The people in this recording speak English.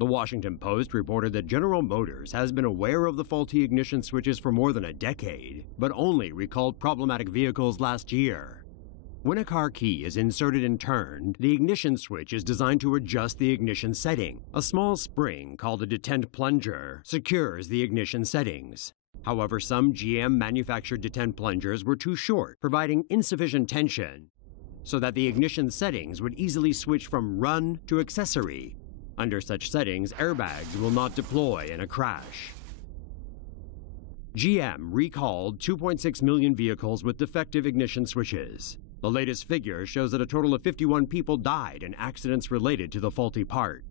The Washington Post reported that General Motors has been aware of the faulty ignition switches for more than a decade, but only recalled problematic vehicles last year. When a car key is inserted and turned, the ignition switch is designed to adjust the ignition setting. A small spring called a detent plunger secures the ignition settings. However, some GM manufactured detent plungers were too short, providing insufficient tension, so that the ignition settings would easily switch from run to accessory. Under such settings, airbags will not deploy in a crash. GM recalled 2.6 million vehicles with defective ignition switches. The latest figure shows that a total of 51 people died in accidents related to the faulty part.